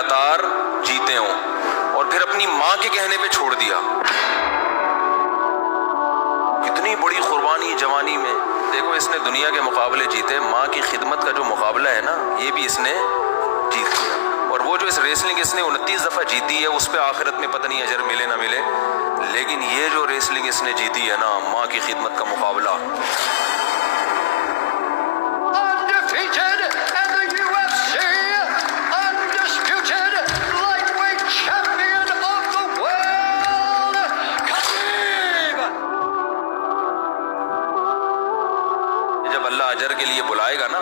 لگاتار جیتے ہوں اور پھر اپنی ماں کے کہنے پہ چھوڑ دیا. کتنی بڑی قربانی جوانی میں. دیکھو اس نے دنیا کے مقابلے جیتے, ماں کی خدمت کا جو مقابلہ ہے نا یہ بھی اس نے جیت لیا. اور وہ جو اس ریسلنگ اس نے 29 دفعہ جیتی ہے اس پہ آخرت میں پتہ نہیں اجر ملے نہ ملے, لیکن یہ جو ریسلنگ اس نے جیتی ہے نا ماں کی خدمت کا مقابلہ, جب اللہ اجر کے لیے بلائے گا نا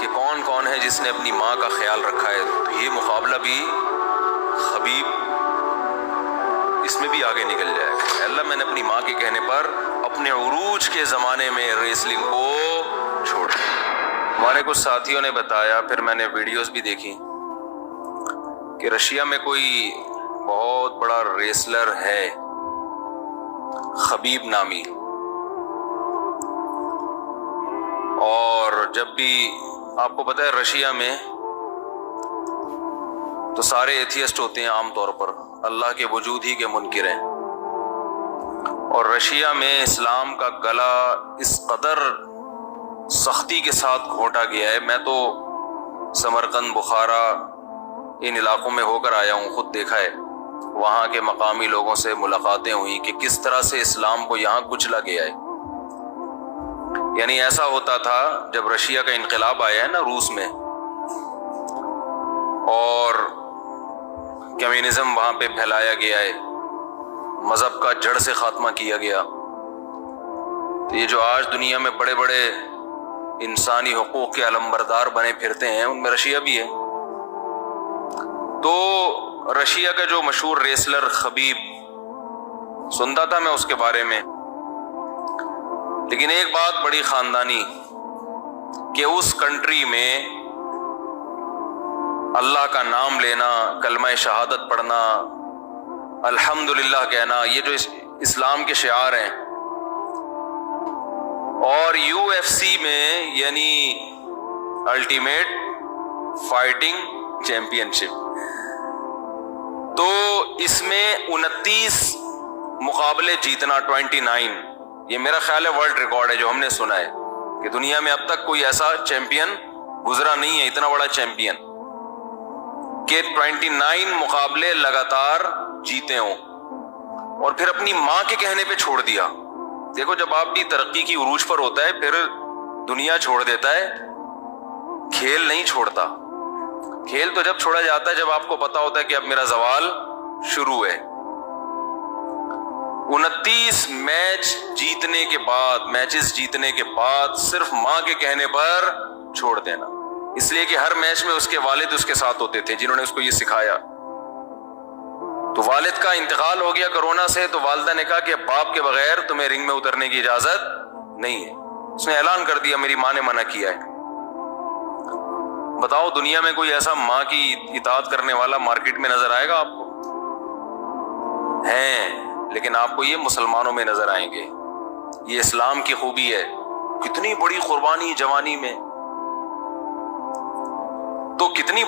کہ کون کون ہے جس نے اپنی ماں کا خیال رکھا ہے, تو یہ مقابلہ بھی خبیب اس میں بھی آگے نکل جائے گا. اللہ میں نے اپنی ماں کے کہنے پر اپنے عروج کے زمانے میں ریسلنگ کو چھوڑ دیا. ہمارے کچھ ساتھیوں نے بتایا, پھر میں نے ویڈیوز بھی دیکھی کہ رشیا میں کوئی بہت بڑا ریسلر ہے خبیب نامی, اور جب بھی آپ کو پتہ ہے رشیا میں تو سارے ایتھیسٹ ہوتے ہیں عام طور پر, اللہ کے وجود ہی کے منکر ہیں, اور رشیا میں اسلام کا گلا اس قدر سختی کے ساتھ گھونٹا گیا ہے. میں تو سمرقند, بخارا ان علاقوں میں ہو کر آیا ہوں, خود دیکھا ہے, وہاں کے مقامی لوگوں سے ملاقاتیں ہوئی کہ کس طرح سے اسلام کو یہاں کچلا گیا ہے. یعنی ایسا ہوتا تھا جب رشیا کا انقلاب آیا ہے نا روس میں, اور کمیونزم وہاں پہ پھیلایا گیا ہے, مذہب کا جڑ سے خاتمہ کیا گیا, تو یہ جو آج دنیا میں بڑے بڑے انسانی حقوق کے علمبردار بنے پھرتے ہیں ان میں رشیا بھی ہے. تو رشیا کا جو مشہور ریسلر خبیب, سنتا تھا میں اس کے بارے میں, لیکن ایک بات بڑی خاندانی کہ اس کنٹری میں اللہ کا نام لینا, کلمہ شہادت پڑھنا, الحمدللہ کہنا, یہ جو اسلام کے شعار ہیں, اور یو ایف سی میں یعنی الٹیمیٹ فائٹنگ چیمپئن شپ, تو اس میں 29 مقابلے جیتنا 29, یہ میرا خیال ہے ورلڈ ریکارڈ ہے جو ہم نے سنا ہے کہ دنیا میں اب تک کوئی ایسا چیمپئن گزرا نہیں ہے, اتنا بڑا چیمپئن کہ 29 مقابلے لگاتار جیتے ہوں اور پھر اپنی ماں کے کہنے پہ چھوڑ دیا. دیکھو جب آپ بھی ترقی کی عروج پر ہوتا ہے پھر دنیا چھوڑ دیتا ہے, کھیل نہیں چھوڑتا. کھیل تو جب چھوڑا جاتا ہے جب آپ کو پتا ہوتا ہے کہ اب میرا زوال شروع ہے. 29 میچز جیتنے کے بعد صرف ماں کے کہنے پر چھوڑ دینا, اس لیے کہ ہر میچ میں اس کے والد اس کے ساتھ ہوتے تھے جنہوں نے اس کو یہ سکھایا. تو والد کا انتقال ہو گیا کرونا سے, تو والدہ نے کہا کہ اب باپ کے بغیر تمہیں رنگ میں اترنے کی اجازت نہیں ہے. اس نے اعلان کر دیا میری ماں نے منع کیا ہے. بتاؤ دنیا میں کوئی ایسا ماں کی اطاعت کرنے والا مارکیٹ میں نظر آئے گا آپ کو؟ ہیں, لیکن آپ کو یہ مسلمانوں میں نظر آئیں گے. یہ اسلام کی خوبی ہے, کتنی بڑی قربانی جوانی میں, تو کتنی